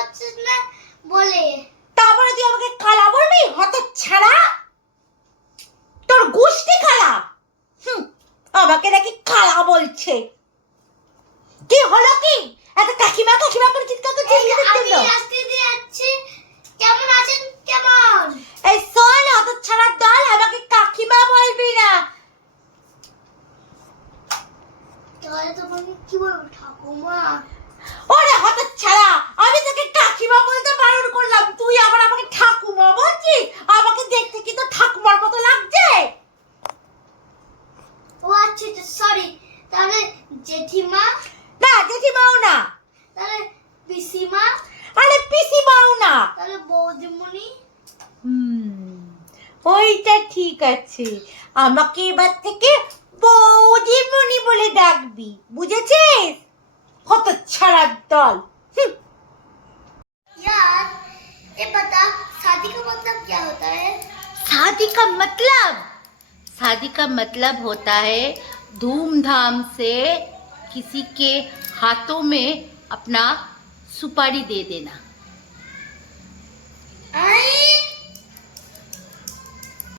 পারছিস না? বলে। তারপরে তুই আমাকে কালা বলবি? হত ছাড়া। তোর গুষ্টি খালা? হুম আমাকে নাকি কালা বলছে। কি হলো কি? এত কাকিমা কাকিমা করে চিৎকার করছিস আমি আসতে দিয়ে কেমন আছেন? কেমন? এই শোন হাতের ছাড়া দল আমাকে কাকিমা বলবি না। তাহলে বলি কি বলব ঠাকুমা? ওরে হাতের সরি তাহলে জেঠিমা না জেঠিমাও না তাহলে পিসিমা আরে পিসিমাও না তাহলে বৌদিমণি হুম ওইটা ঠিক আছে আমাকে এবার থেকে বৌদিমণি বলে ডাকবি বুঝেছিস কত ছাড়ার দল यार ये बता शादी का मतलब क्या होता है शादी का मतलब शादी का मतलब होता है धूमधाम से किसी के हाथों में अपना सुपारी दे देना।